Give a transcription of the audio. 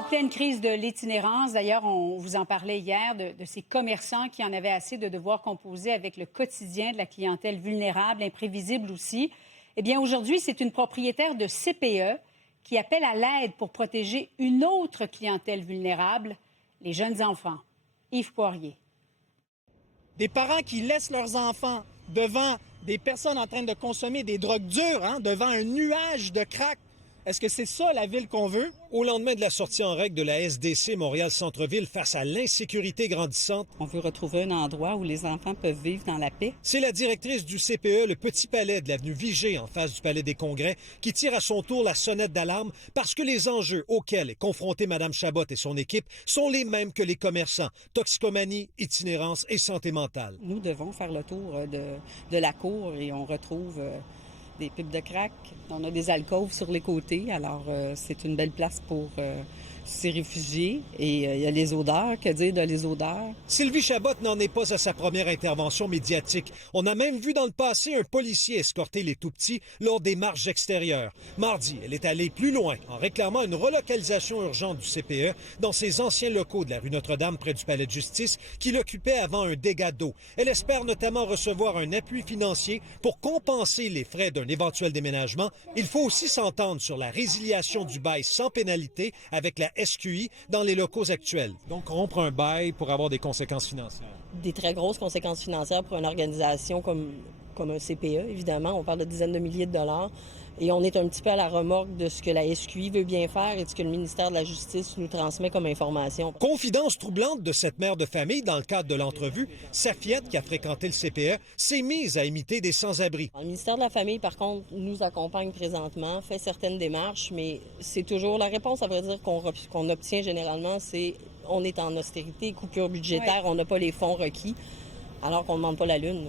En pleine crise de l'itinérance, d'ailleurs, on vous en parlait hier, de ces commerçants qui en avaient assez de devoir composer avec le quotidien de la clientèle vulnérable, imprévisible aussi. Eh bien, aujourd'hui, c'est une propriétaire de CPE qui appelle à l'aide pour protéger une autre clientèle vulnérable, les jeunes enfants. Yves Poirier. Des parents qui laissent leurs enfants devant des personnes en train de consommer des drogues dures, devant un nuage de crack. Est-ce que c'est ça la ville qu'on veut? Au lendemain de la sortie en règle de la SDC Montréal-Centreville face à l'insécurité grandissante, on veut retrouver un endroit où les enfants peuvent vivre dans la paix. C'est la directrice du CPE, le Petit Palais de l'avenue Vigée, en face du Palais des Congrès, qui tire à son tour la sonnette d'alarme parce que les enjeux auxquels est confrontée Mme Chabot et son équipe sont les mêmes que les commerçants. Toxicomanie, itinérance et santé mentale. Nous devons faire le tour de la cour et on retrouve des pipes de crack. On a des alcôves sur les côtés, alors c'est une belle place pour ces réfugiés. Et il y a les odeurs, que dire de les odeurs? Sylvie Chabot n'en est pas à sa première intervention médiatique. On a même vu dans le passé un policier escorter les tout-petits lors des marches extérieures. Mardi, elle est allée plus loin en réclamant une relocalisation urgente du CPE dans ses anciens locaux de la rue Notre-Dame près du Palais de justice qu'il occupait avant un dégât d'eau. Elle espère notamment recevoir un appui financier pour compenser les frais d'un éventuel déménagement. Il faut aussi s'entendre sur la résiliation du bail sans pénalité avec la SQI dans les locaux actuels. Donc, rompre un bail pour avoir des conséquences financières. Des très grosses conséquences financières pour une organisation comme un CPE, évidemment. On parle de dizaines de milliers de dollars. Et on est un petit peu à la remorque de ce que la SQI veut bien faire et de ce que le ministère de la Justice nous transmet comme information. Confidence troublante de cette mère de famille dans le cadre de l'entrevue, Safiette, qui a fréquenté le CPE, s'est mise à imiter des sans-abri. Le ministère de la Famille, par contre, nous accompagne présentement, fait certaines démarches, mais c'est toujours la réponse, à vrai dire, qu'on obtient généralement, c'est on est en austérité, coupure budgétaire, on n'a pas les fonds requis, alors qu'on ne demande pas la lune.